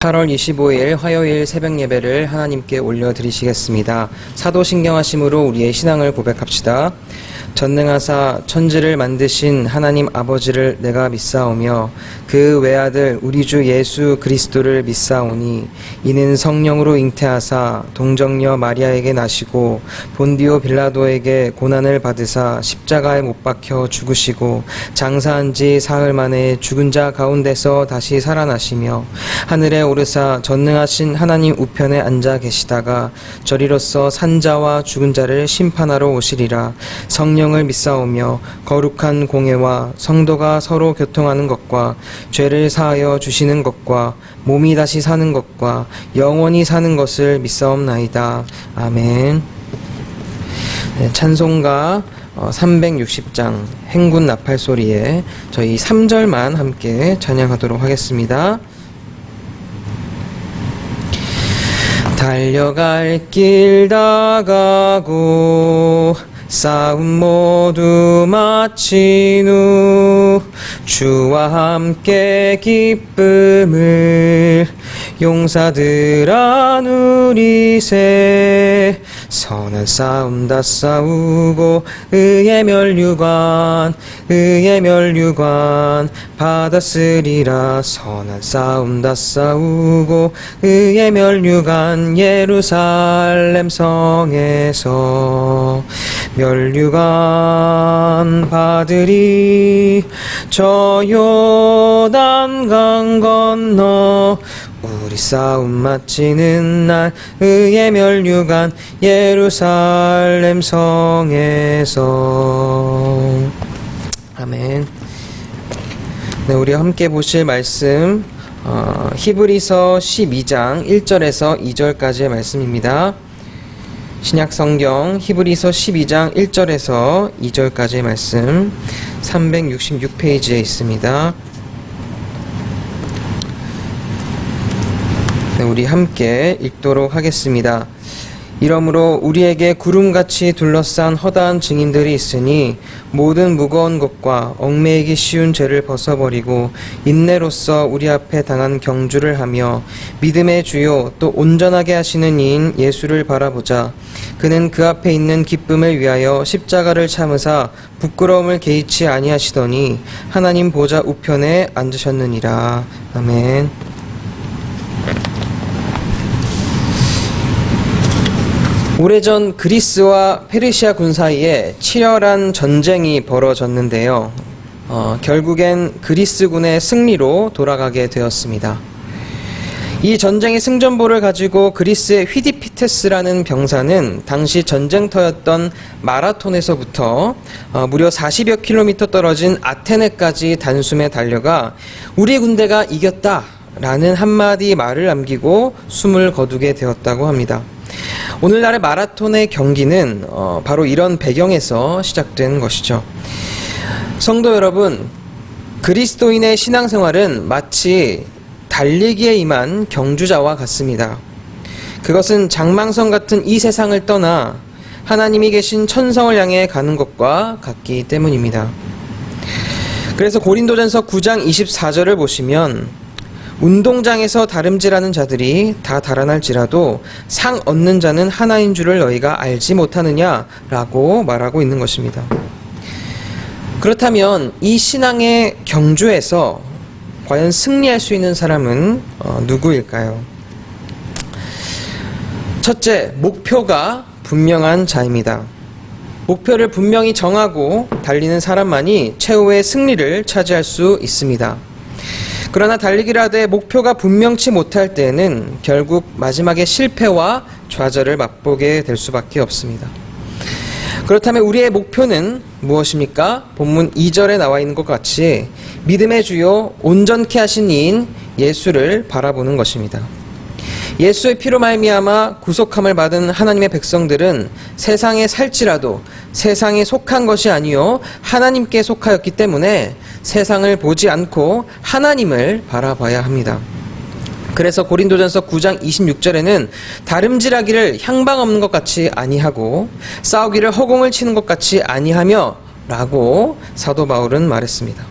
8월 25일 화요일 새벽 예배를 하나님께 올려드리시겠습니다. 사도신경하심으로 우리의 신앙을 고백합시다. 전능하사 천지를 만드신 하나님 아버지를 내가 믿사오며 그 외아들 우리 주 예수 그리스도를 믿사오니 이는 성령으로 잉태하사 동정녀 마리아에게 나시고 본디오 빌라도에게 고난을 받으사 십자가에 못 박혀 죽으시고 장사한 지 사흘 만에 죽은 자 가운데서 다시 살아나시며 하늘에 오르사 전능하신 하나님 우편에 앉아 계시다가 저리로서 산자와 죽은 자를 심판하러 오시리라. 성령을 믿사오며 거룩한 공회와 성도가 서로 교통하는 것과 죄를 사하여 주시는 것과 몸이 다시 사는 것과 영원히 사는 것을 믿사옵나이다. 아멘. 네, 찬송가 360장 행군 나팔 소리에 저희 3절만 함께 찬양하도록 하겠습니다. 달려갈 길 다 가고 싸움 모두 마친 후 주와 함께 기쁨을 용사들아 누리세. 선한 싸움 다 싸우고 의의 면류관 받았으리라. 선한 싸움 다 싸우고 의의 면류관 예루살렘 성에서 면류관 받으리. 저 요단강 건너 우리 싸움 마치는 날 의의 면류관 예루살렘 성에서. 아멘. 네, 우리 함께 보실 말씀 히브리서 12장 1절에서 2절까지의 말씀입니다. 신약성경 히브리서 12장 1절에서 2절까지의 말씀 366페이지에 있습니다. 네, 우리 함께 읽도록 하겠습니다. 이러므로 우리에게 구름같이 둘러싼 허다한 증인들이 있으니 모든 무거운 것과 얽매이기 쉬운 죄를 벗어버리고 인내로써 우리 앞에 당한 경주를 하며 믿음의 주요 또 온전하게 하시는 이인 예수를 바라보자. 그는 그 앞에 있는 기쁨을 위하여 십자가를 참으사 부끄러움을 개의치 아니하시더니 하나님 보좌 우편에 앉으셨느니라. 아멘. 오래전 그리스와 페르시아 군 사이에 치열한 전쟁이 벌어졌는데요. 결국엔 그리스군의 승리로 돌아가게 되었습니다. 이 전쟁의 승전보를 가지고 그리스의 휘디피테스라는 병사는 당시 전쟁터였던 마라톤에서부터 무려 40여 킬로미터 떨어진 아테네까지 단숨에 달려가 우리 군대가 이겼다라는 한마디 말을 남기고 숨을 거두게 되었다고 합니다. 오늘날의 마라톤의 경기는 바로 이런 배경에서 시작된 것이죠. 성도 여러분, 그리스도인의 신앙생활은 마치 달리기에 임한 경주자와 같습니다. 그것은 장망성 같은 이 세상을 떠나 하나님이 계신 천성을 향해 가는 것과 같기 때문입니다. 그래서 고린도전서 9장 24절을 보시면 운동장에서 다름질하는 자들이 다 달아날지라도 상 얻는 자는 하나인 줄을 너희가 알지 못하느냐라고 말하고 있는 것입니다. 그렇다면 이 신앙의 경주에서 과연 승리할 수 있는 사람은 누구일까요? 첫째, 목표가 분명한 자입니다. 목표를 분명히 정하고 달리는 사람만이 최후의 승리를 차지할 수 있습니다. 그러나 달리기를 하되 목표가 분명치 못할 때에는 결국 마지막에 실패와 좌절을 맛보게 될 수밖에 없습니다. 그렇다면 우리의 목표는 무엇입니까? 본문 2절에 나와 있는 것 같이 믿음의 주요 온전케 하신 이인 예수를 바라보는 것입니다. 예수의 피로 말미암아 구속함을 받은 하나님의 백성들은 세상에 살지라도 세상에 속한 것이 아니요 하나님께 속하였기 때문에 세상을 보지 않고 하나님을 바라봐야 합니다. 그래서 고린도전서 9장 26절에는 다름질하기를 향방 없는 것 같이 아니하고 싸우기를 허공을 치는 것 같이 아니하며 라고 사도 바울은 말했습니다.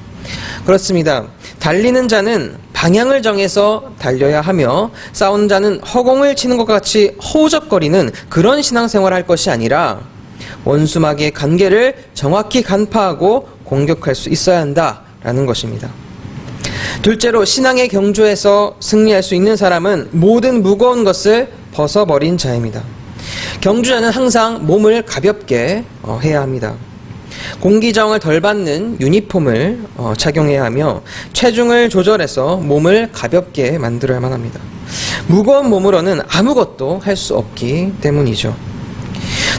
그렇습니다. 달리는 자는 방향을 정해서 달려야 하며 싸우는 자는 허공을 치는 것 같이 허우적거리는 그런 신앙생활을 할 것이 아니라 원수마귀의 관계를 정확히 간파하고 공격할 수 있어야 한다라는 것입니다. 둘째로 신앙의 경주에서 승리할 수 있는 사람은 모든 무거운 것을 벗어버린 자입니다. 경주자는 항상 몸을 가볍게 해야 합니다. 공기저항을 덜 받는 유니폼을 착용해야 하며 체중을 조절해서 몸을 가볍게 만들어야만 합니다. 무거운 몸으로는 아무것도 할 수 없기 때문이죠.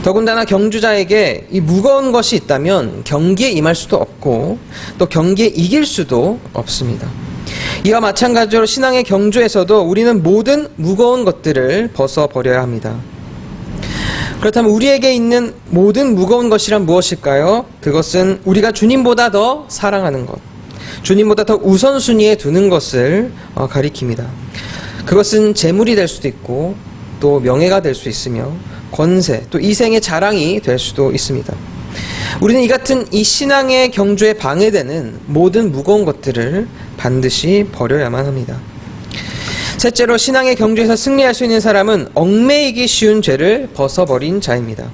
더군다나 경주자에게 이 무거운 것이 있다면 경기에 임할 수도 없고 또 경기에 이길 수도 없습니다. 이와 마찬가지로 신앙의 경주에서도 우리는 모든 무거운 것들을 벗어버려야 합니다. 그렇다면 우리에게 있는 모든 무거운 것이란 무엇일까요? 그것은 우리가 주님보다 더 사랑하는 것, 주님보다 더 우선순위에 두는 것을 가리킵니다. 그것은 재물이 될 수도 있고 또 명예가 될 수 있으며 권세, 또 이생의 자랑이 될 수도 있습니다. 우리는 이 같은 이 신앙의 경주에 방해되는 모든 무거운 것들을 반드시 버려야만 합니다. 셋째로 신앙의 경주에서 승리할 수 있는 사람은 얽매이기 쉬운 죄를 벗어버린 자입니다.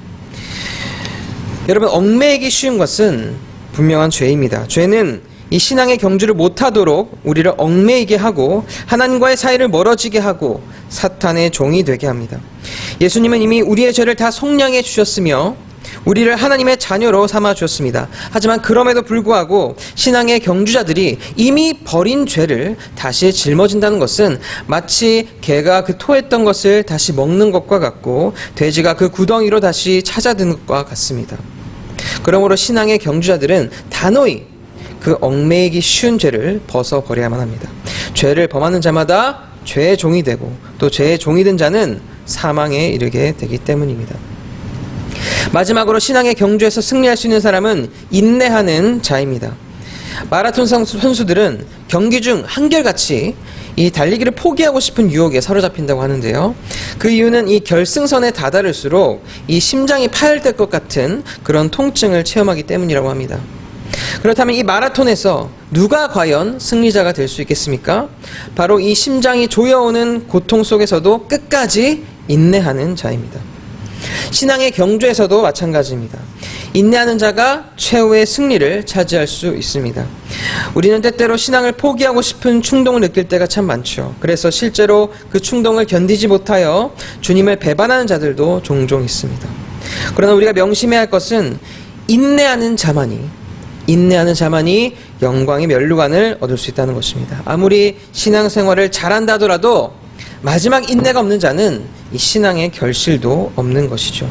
여러분, 얽매이기 쉬운 것은 분명한 죄입니다. 죄는 이 신앙의 경주를 못하도록 우리를 얽매이게 하고 하나님과의 사이를 멀어지게 하고 사탄의 종이 되게 합니다. 예수님은 이미 우리의 죄를 다 속량해 주셨으며 우리를 하나님의 자녀로 삼아 주셨습니다. 하지만 그럼에도 불구하고 신앙의 경주자들이 이미 버린 죄를 다시 짊어진다는 것은 마치 개가 그 토했던 것을 다시 먹는 것과 같고 돼지가 그 구덩이로 다시 찾아드는 것과 같습니다. 그러므로 신앙의 경주자들은 단호히 그 얽매이기 쉬운 죄를 벗어버려야만 합니다. 죄를 범하는 자마다 죄의 종이 되고 또 죄의 종이 된 자는 사망에 이르게 되기 때문입니다. 마지막으로 신앙의 경주에서 승리할 수 있는 사람은 인내하는 자입니다. 마라톤 선수들은 경기 중 한결같이 이 달리기를 포기하고 싶은 유혹에 사로잡힌다고 하는데요. 그 이유는 이 결승선에 다다를수록 이 심장이 파열될 것 같은 그런 통증을 체험하기 때문이라고 합니다. 그렇다면 이 마라톤에서 누가 과연 승리자가 될 수 있겠습니까? 바로 이 심장이 조여오는 고통 속에서도 끝까지 인내하는 자입니다. 신앙의 경주에서도 마찬가지입니다. 인내하는 자가 최후의 승리를 차지할 수 있습니다. 우리는 때때로 신앙을 포기하고 싶은 충동을 느낄 때가 참 많죠. 그래서 실제로 그 충동을 견디지 못하여 주님을 배반하는 자들도 종종 있습니다. 그러나 우리가 명심해야 할 것은 인내하는 자만이 영광의 면류관을 얻을 수 있다는 것입니다. 아무리 신앙생활을 잘한다 하더라도 마지막 인내가 없는 자는 이 신앙의 결실도 없는 것이죠.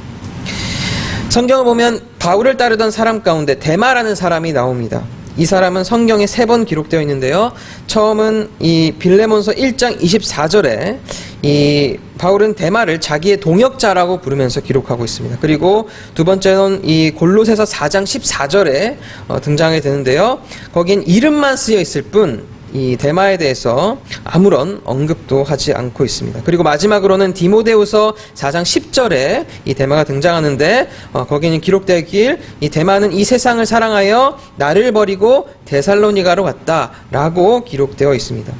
성경을 보면 바울을 따르던 사람 가운데 데마라는 사람이 나옵니다. 이 사람은 성경에 3번 기록되어 있는데요. 처음은 이 빌레몬서 1장 24절에 이 바울은 데마를 자기의 동역자라고 부르면서 기록하고 있습니다. 그리고 두 번째는 이 골로새서 4장 14절에 등장하게 되는데요. 거긴 이름만 쓰여 있을 뿐 이 데마에 대해서 아무런 언급도 하지 않고 있습니다. 그리고 마지막으로는 디모데후서 4장 10절에 이 데마가 등장하는데 거기는 기록되길 이 데마는 이 세상을 사랑하여 나를 버리고 데살로니가로 갔다라고 기록되어 있습니다.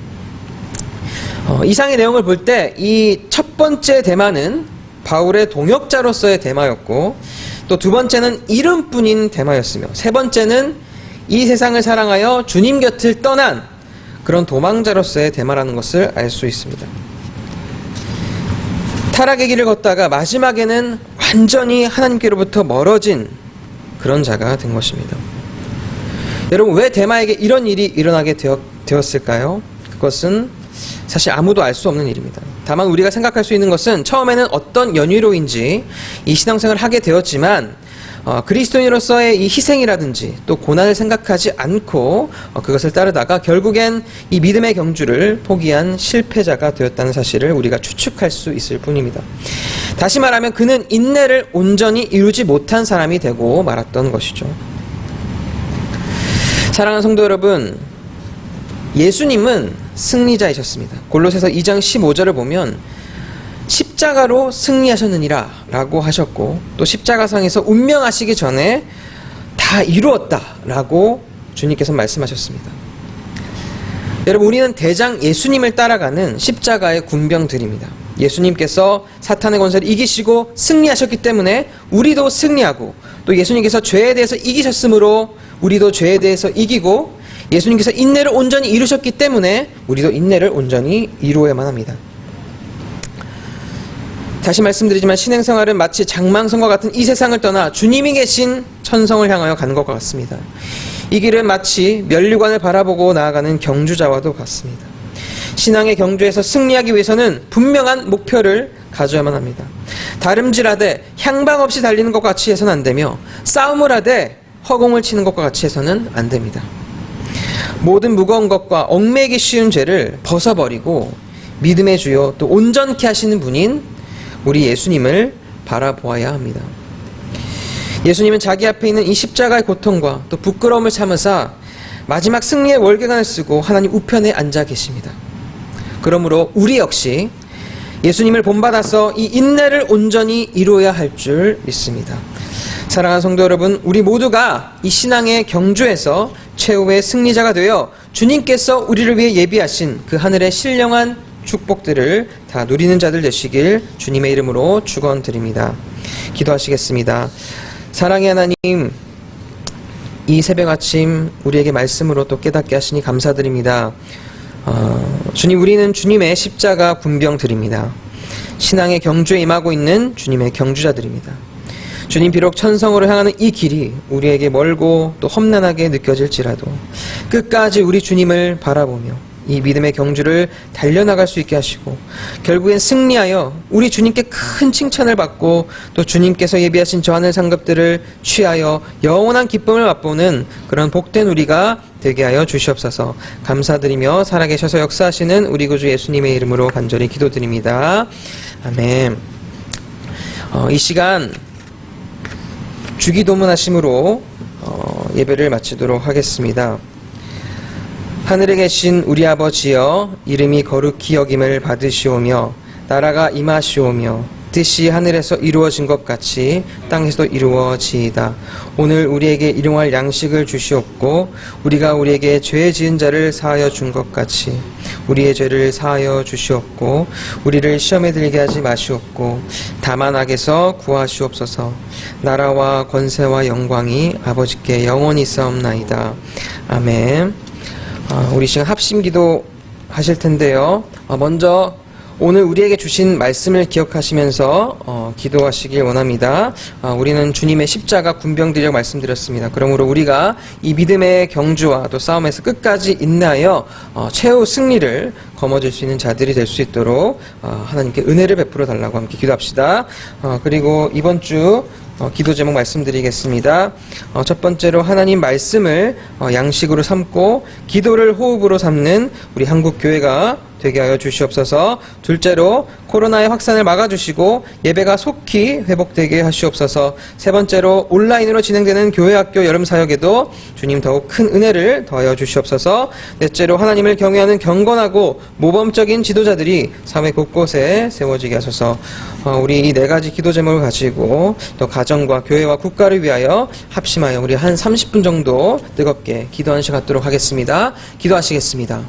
이상의 내용을 볼 때 이 첫 번째 데마는 바울의 동역자로서의 데마였고 또 두 번째는 이름뿐인 데마였으며 세 번째는 이 세상을 사랑하여 주님 곁을 떠난 그런 도망자로서의 데마라는 것을 알 수 있습니다. 타락의 길을 걷다가 마지막에는 완전히 하나님께로부터 멀어진 그런 자가 된 것입니다. 여러분, 왜 데마에게 이런 일이 일어나게 되었을까요? 그것은 사실 아무도 알 수 없는 일입니다. 다만 우리가 생각할 수 있는 것은 처음에는 어떤 연유로인지 이 신앙생활을 하게 되었지만 그리스도인으로서의 이 희생이라든지 또 고난을 생각하지 않고 그것을 따르다가 결국엔 이 믿음의 경주를 포기한 실패자가 되었다는 사실을 우리가 추측할 수 있을 뿐입니다. 다시 말하면 그는 인내를 온전히 이루지 못한 사람이 되고 말았던 것이죠. 사랑하는 성도 여러분, 예수님은 승리자이셨습니다. 골로새서 2장 15절을 보면 십자가로 승리하셨느니라 라고 하셨고 또 십자가상에서 운명하시기 전에 다 이루었다 라고 주님께서 말씀하셨습니다. 여러분, 우리는 대장 예수님을 따라가는 십자가의 군병들입니다. 예수님께서 사탄의 권세를 이기시고 승리하셨기 때문에 우리도 승리하고, 또 예수님께서 죄에 대해서 이기셨으므로 우리도 죄에 대해서 이기고, 예수님께서 인내를 온전히 이루셨기 때문에 우리도 인내를 온전히 이루어야만 합니다. 다시 말씀드리지만 신행생활은 마치 장망성과 같은 이 세상을 떠나 주님이 계신 천성을 향하여 가는 것과 같습니다. 이 길은 마치 면류관을 바라보고 나아가는 경주자와도 같습니다. 신앙의 경주에서 승리하기 위해서는 분명한 목표를 가져야만 합니다. 다름질하되 향방 없이 달리는 것과 같이 해서는 안 되며, 싸움을 하되 허공을 치는 것과 같이 해서는 안 됩니다. 모든 무거운 것과 얽매이기 쉬운 죄를 벗어버리고 믿음의 주요 또 온전케 하시는 분인 우리 예수님을 바라보아야 합니다. 예수님은 자기 앞에 있는 이 십자가의 고통과 또 부끄러움을 참으사 마지막 승리의 월계관을 쓰고 하나님 우편에 앉아 계십니다. 그러므로 우리 역시 예수님을 본받아서 이 인내를 온전히 이루어야 할 줄 믿습니다. 사랑하는 성도 여러분, 우리 모두가 이 신앙의 경주에서 최후의 승리자가 되어 주님께서 우리를 위해 예비하신 그 하늘의 신령한 축복들을 다 누리는 자들 되시길 주님의 이름으로 축원드립니다. 기도하시겠습니다. 사랑의 하나님, 이 새벽 아침 우리에게 말씀으로 또 깨닫게 하시니 감사드립니다. 주님, 우리는 주님의 십자가 군병들입니다. 신앙의 경주에 임하고 있는 주님의 경주자들입니다. 주님, 비록 천성으로 향하는 이 길이 우리에게 멀고 또 험난하게 느껴질지라도 끝까지 우리 주님을 바라보며 이 믿음의 경주를 달려나갈 수 있게 하시고, 결국엔 승리하여 우리 주님께 큰 칭찬을 받고 또 주님께서 예비하신 저 하늘 상급들을 취하여 영원한 기쁨을 맛보는 그런 복된 우리가 되게 하여 주시옵소서. 감사드리며 살아계셔서 역사하시는 우리 구주 예수님의 이름으로 간절히 기도드립니다. 아멘. 이 시간 주기도문 하심으로 예배를 마치도록 하겠습니다. 하늘에 계신 우리 아버지여, 이름이 거룩히 여김을 받으시오며 나라가 임하시오며 뜻이 하늘에서 이루어진 것 같이 땅에서도 이루어지이다. 오늘 우리에게 일용할 양식을 주시옵고 우리가 우리에게 죄 지은 자를 사하여 준 것 같이 우리의 죄를 사하여 주시옵고 우리를 시험에 들게 하지 마시옵고 다만 악에서 구하시옵소서. 나라와 권세와 영광이 아버지께 영원히 있사옵나이다. 아멘. 우리 시간 합심기도 하실 텐데요. 먼저 오늘 우리에게 주신 말씀을 기억하시면서 기도하시길 원합니다. 우리는 주님의 십자가 군병들이라고 말씀드렸습니다. 그러므로 우리가 이 믿음의 경주와 또 싸움에서 끝까지 인내하여 최후 승리를 거머쥘 수 있는 자들이 될 수 있도록 하나님께 은혜를 베풀어 달라고 함께 기도합시다. 그리고 이번 주 기도 제목 말씀드리겠습니다. 첫 번째로 하나님 말씀을 양식으로 삼고 기도를 호흡으로 삼는 우리 한국교회가 되게 하여 주시옵소서. 둘째로 코로나의 확산을 막아주시고 예배가 속히 회복되게 하시옵소서. 세 번째로 온라인으로 진행되는 교회학교 여름사역에도 주님 더욱 큰 은혜를 더하여 주시옵소서. 넷째로 하나님을 경외하는 경건하고 모범적인 지도자들이 사회 곳곳에 세워지게 하소서. 우리 이 네 가지 기도 제목을 가지고 또 가정과 교회와 국가를 위하여 합심하여 우리 한 30분 정도 뜨겁게 기도하는 시간 갖도록 하겠습니다. 기도하시겠습니다.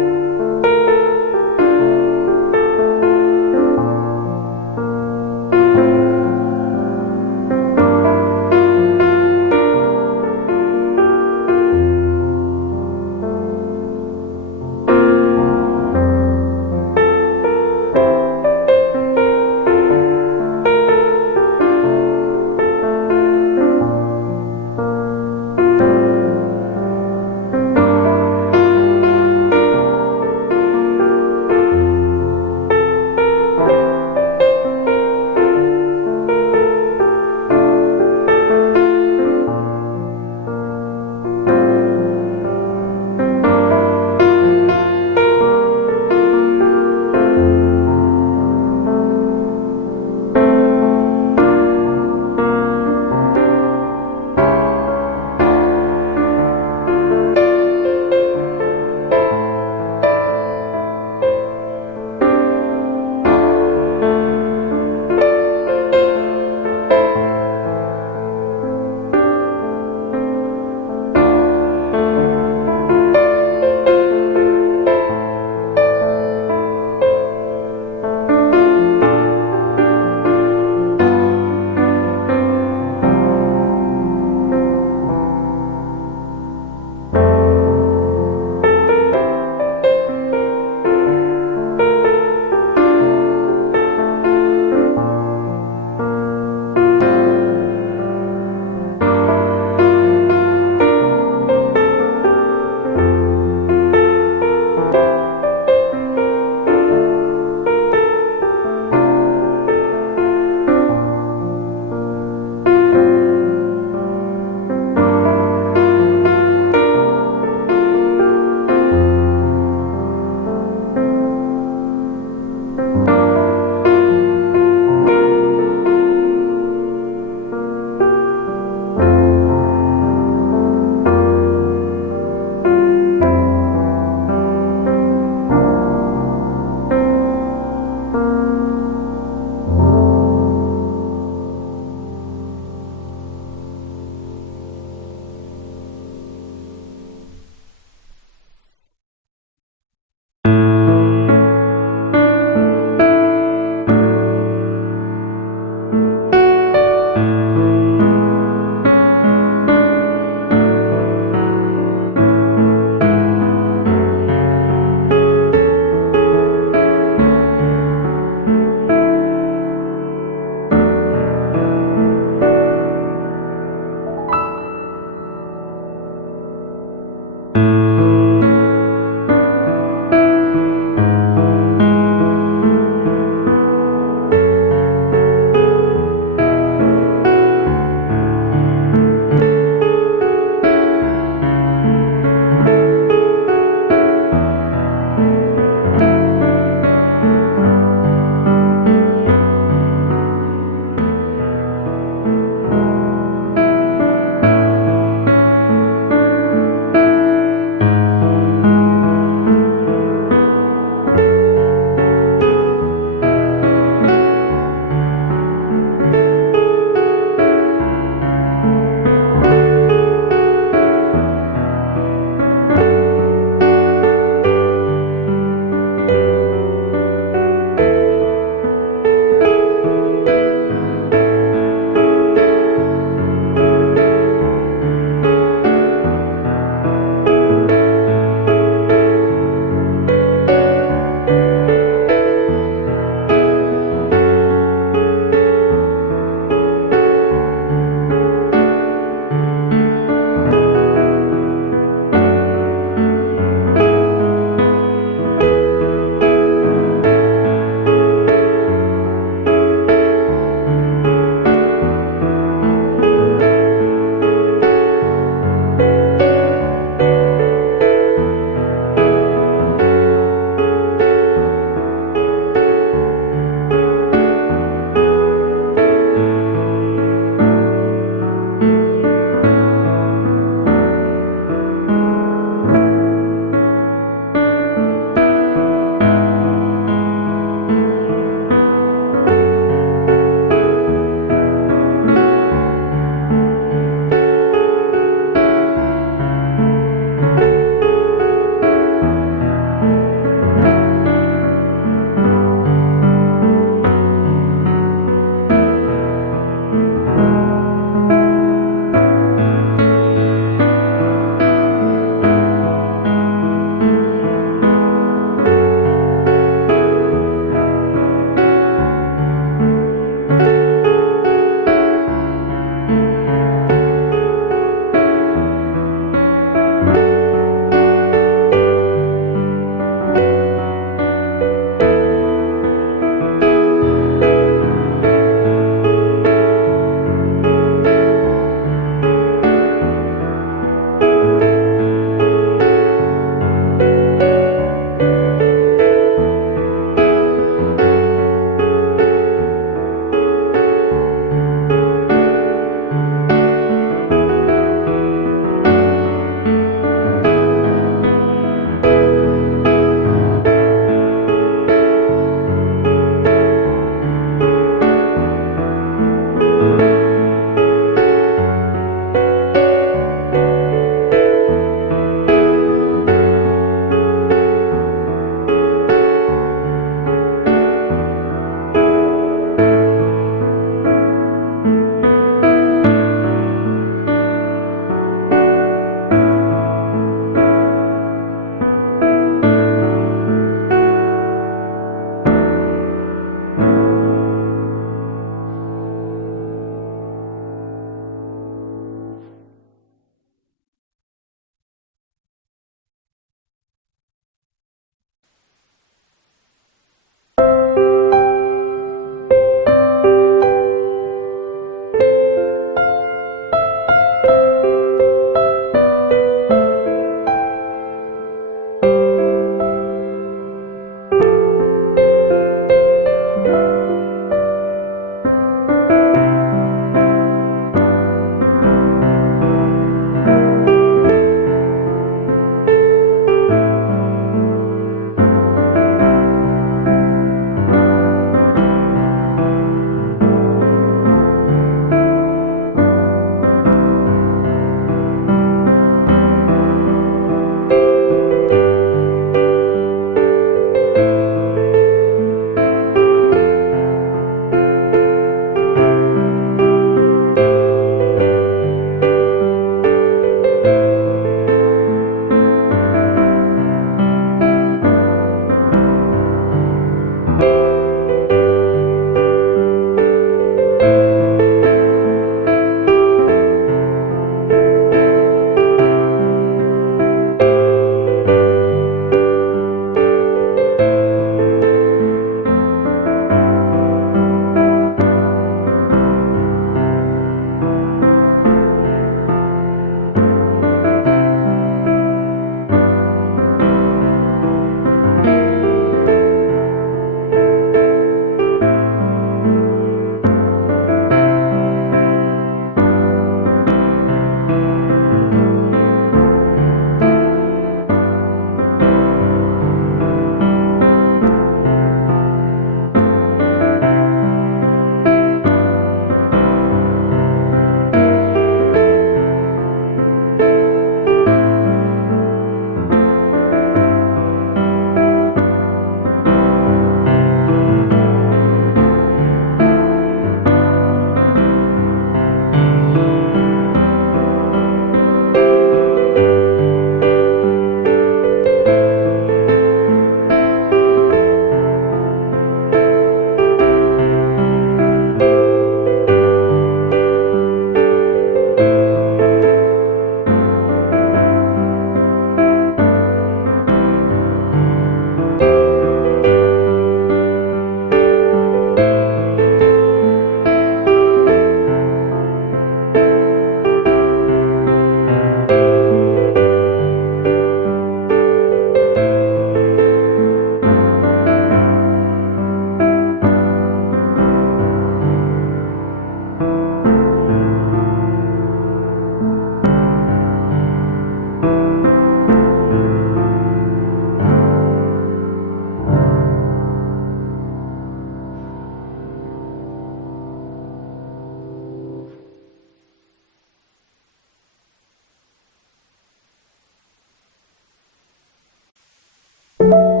네.